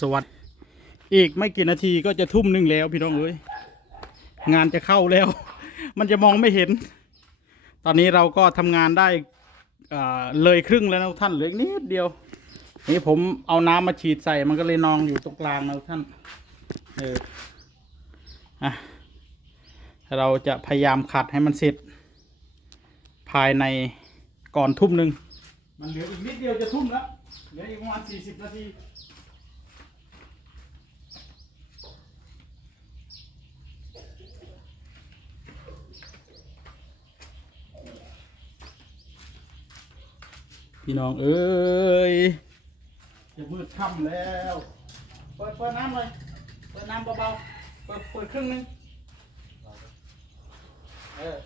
สวัสดีอีกไม่กี่นาทีก็จะทุ่มหนึ่งแล้วพี่น้องเอ้ยงานจะเข้าแล้ว มันจะมองไม่เห็น ตอนนี้เราก็ทำงานได้เลยครึ่งแล้วนะท่านเหลือนิดเดียว นี่ผมเอาน้ำมาฉีดใส่มันก็เลยนองอยู่ตรงกลางนะท่านเอออะเราจะพยายามขัดให้มันเสร็จ ภายในก่อนทุ่มหนึ่งมันเหลืออีกนิดเดียวจะทุ่มแล้วเหลืออีกประมาณสี่สิบนาที พี่น้องเอ้ยจะมืดค่ำแล้ว เปิดเปิดน้ำเลยเปิดน้ำเบาๆเปิดเปิดครึ่งหนึงเออ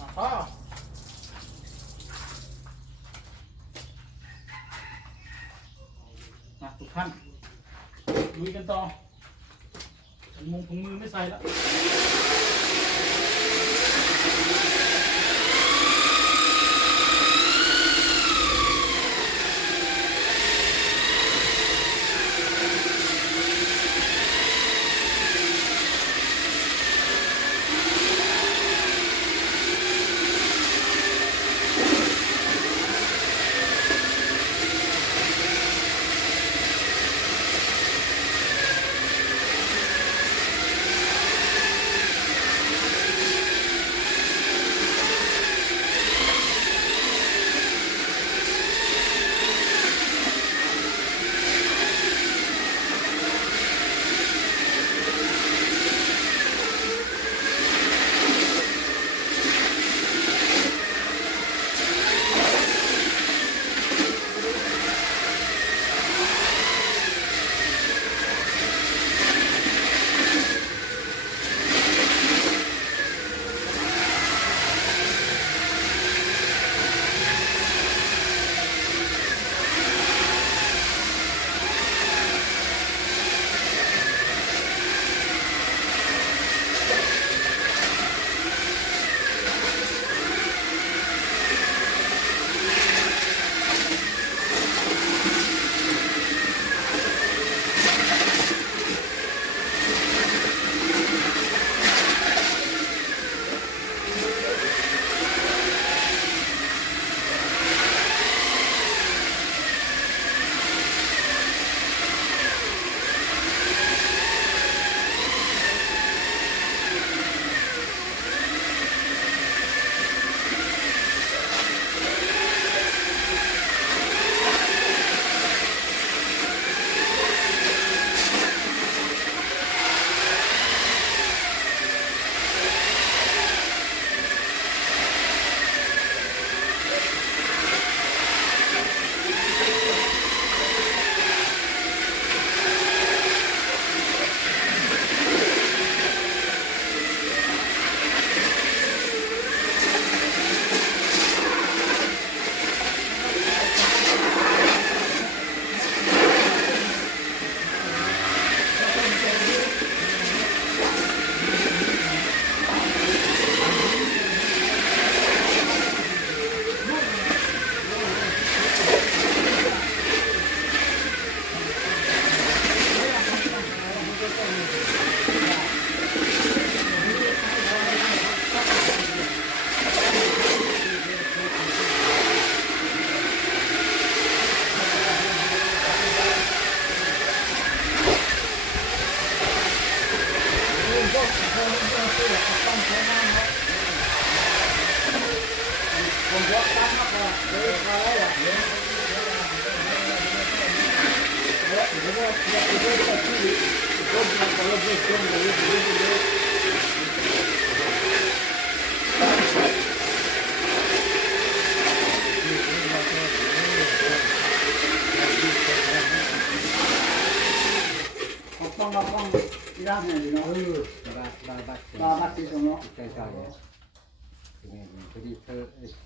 อะพ่อมาทุกท่านลุยกัน ต่อถุงมงถุงมือไม่ใส่แล้ว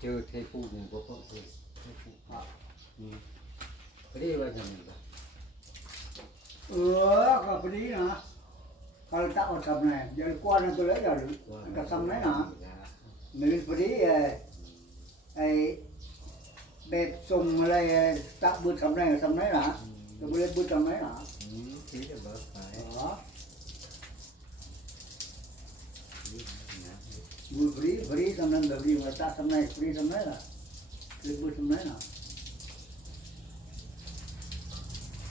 เจอเทปูหนึ่งก็เพิ่มเลยเทปูอะอืมพอดีว่าจะมีแบบ ờ cả cái đi nè kalau tak ở cầm này giờ qua nó tôi lấy rồi cả cầm này nè nếu cái đi ai แบบส่งอะไรตะบุตรทำไรทำไรหรอจะบุตรบุตรทำไหรออืมที่จะเบิกไปอ๋อนี่นะบุตรฟรีฟรีทำนั่นแบบนี้ว่าตะทำไรฟรีทำไหรอคือบุตรทำไหรอไอ้ดอกเป็นคลิปออกแต่ดกมันรู้แล้วมันก็เล็กถึงข้างเลยนะบ่บ่เนี่ยดูมันทุกน้องได้ถึงก่อนนะได้ถึงก่อนได้ถึงก็ละเออมันก็เนี่ยก็เชื่อมันก็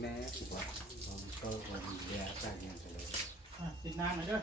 แม่ถูกว่าผมก็วันเดียร์ตั้งยังกันเลยอะติดน้ำหน่อยเด้อ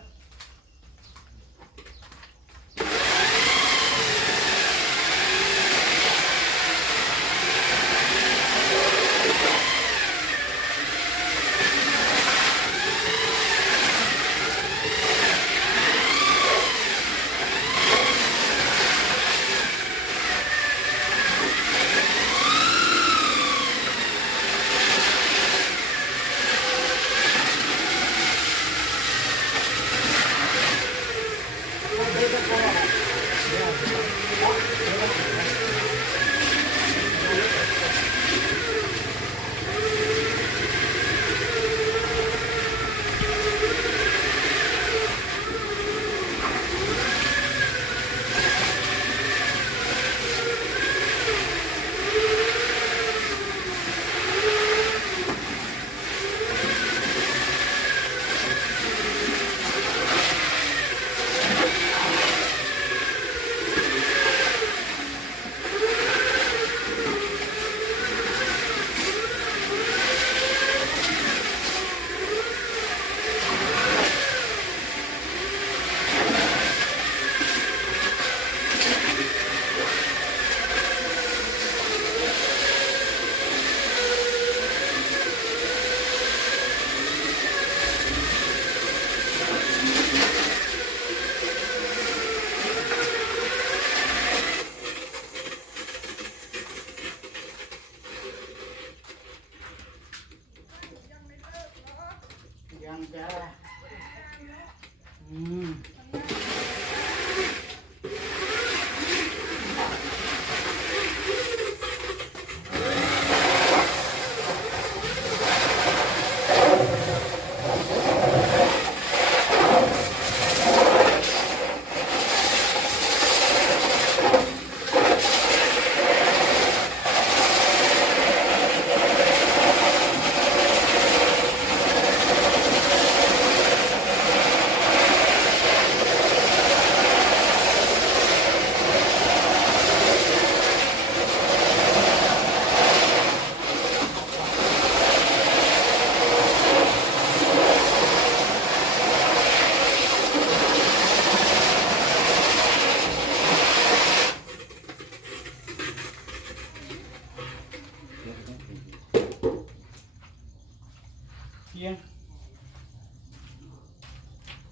ยัง จ้าอืม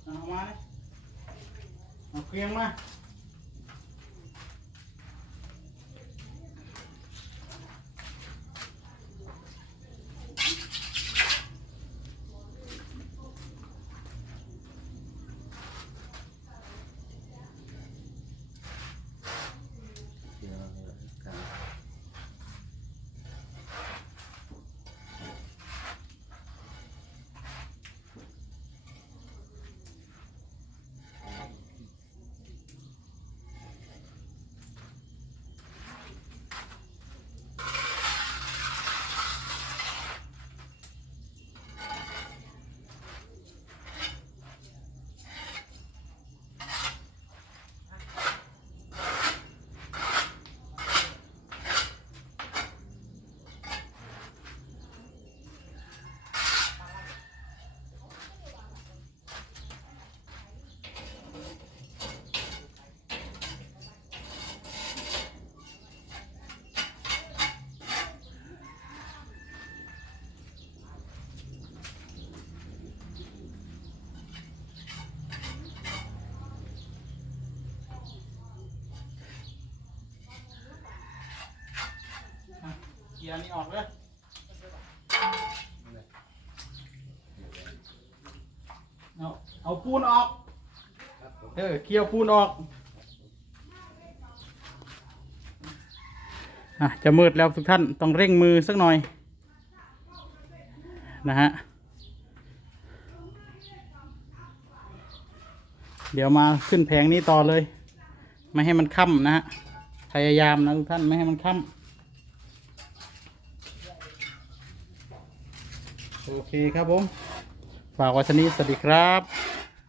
เอามาเลยเอาเพียงมา อันนี้ออกเลยเอาเอาปูนออก เออเคี่ยวปูนออกอะจะมืดแล้วทุกท่านต้องเร่งมือสักหน่อย นะฮะ เดี๋ยวมาขึ้นแผงนี้ต่อเลย ไม่ให้มันค่ำนะฮะ พยายามนะทุกท่านไม่ให้มันค่ำ โอเคครับผม ฝากไว้ชนี้สวัสดีครับ